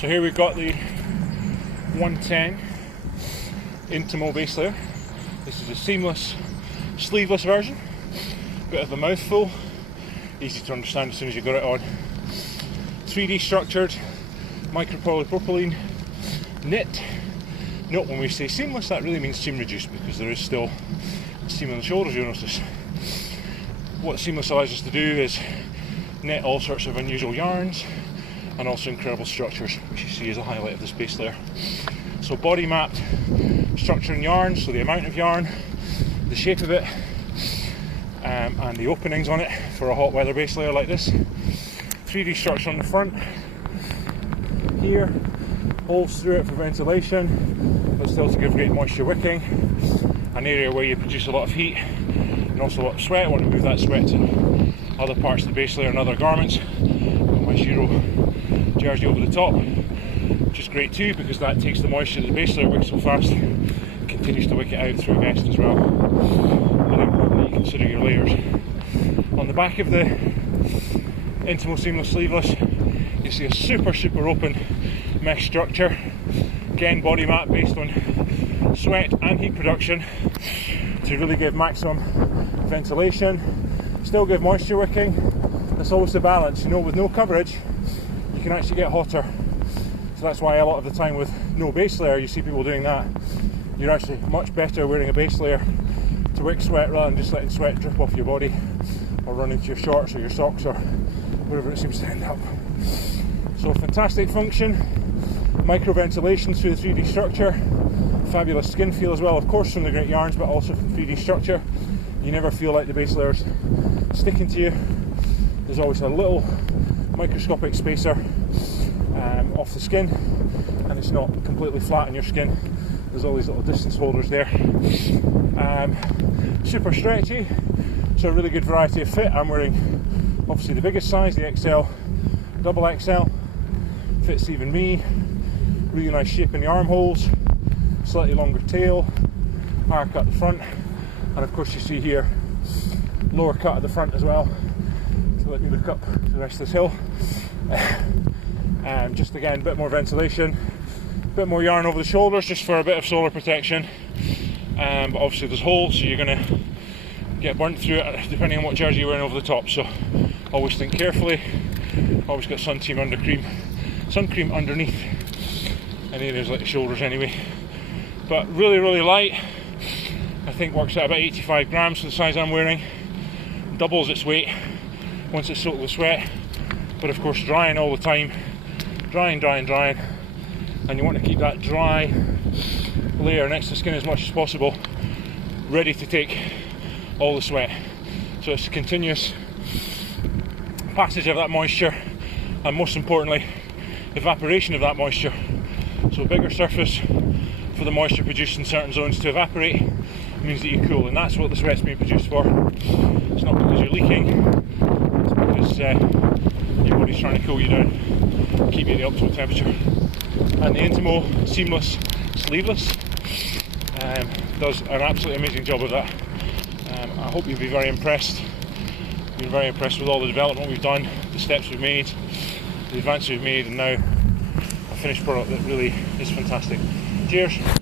So here we've got the 110 Intimo base layer. This is a seamless, sleeveless version. Bit of a mouthful, easy to understand as soon as you got it on. 3D structured, micropolypropylene knit. Note when we say seamless, that really means seam reduced, because there is still seam on the shoulders, you'll notice. What seamless allows us to do is knit all sorts of unusual yarns and also incredible structures, which you see is a highlight of this base layer. So body mapped structure and yarn, so the amount of yarn, the shape of it, and the openings on it for a hot weather base layer like this. 3D structure on the front here, holes through it for ventilation, but still to give great moisture wicking. An area where you produce a lot of heat and also a lot of sweat. I want to move that sweat to other parts of the base layer and other garments. Got my Shiro jersey over the top, which is great too, because that takes the moisture that the base layer wicks so fast, continues to wick it out through a vest as well. Really important that you consider your layers. On the back of the Intimo Seamless Sleeveless, you see a super open mesh structure. Again, body map based on sweat and heat production to really give maximum ventilation, still give moisture wicking. That's always the balance, you know. With no coverage you can actually get hotter, so that's why a lot of the time with no base layer you see people doing that. You're actually much better wearing a base layer to wick sweat rather than just letting sweat drip off your body or run into your shorts or your socks or wherever it seems to end up. So fantastic function, micro ventilation through the 3D structure, fabulous skin feel as well, of course from the great yarns, but also from 3D structure. You never feel like the base layer's sticking to you. There's always a little microscopic spacer off the skin, and it's not completely flat on your skin. There's all these little distance holders there. Super stretchy, so a really good variety of fit. I'm wearing obviously the biggest size, the XL, double XL, fits even me. Really nice shape in the armholes, slightly longer tail, higher cut at the front, and of course you see here lower cut at the front as well. So let me look up the rest of this hill. Just again, a bit more ventilation, a bit more yarn over the shoulders just for a bit of solar protection. But obviously there's holes, so you're going to get burnt through it depending on what jersey you're wearing over the top. So always think carefully. Always got sun cream underneath, and areas like the shoulders anyway. But really light. I think works out about 85 grams for the size I'm wearing. Doubles its weight once it's soaked with sweat, but of course drying all the time, drying, and you want to keep that dry layer next to the skin as much as possible, ready to take all the sweat. So it's a continuous passage of that moisture, and most importantly evaporation of that moisture. So a bigger surface for the moisture produced in certain zones to evaporate means that you cool, and that's what the sweat's being produced for. It's not because you're leaking, it's because your body's trying to cool you down, keep you at the optimal temperature. And the Intimo Seamless Sleeveless does an absolutely amazing job of that. I hope you'll be very impressed. Been very impressed with all the development we've done, the steps we've made, the advances we've made, and now a finished product that really is fantastic. Cheers!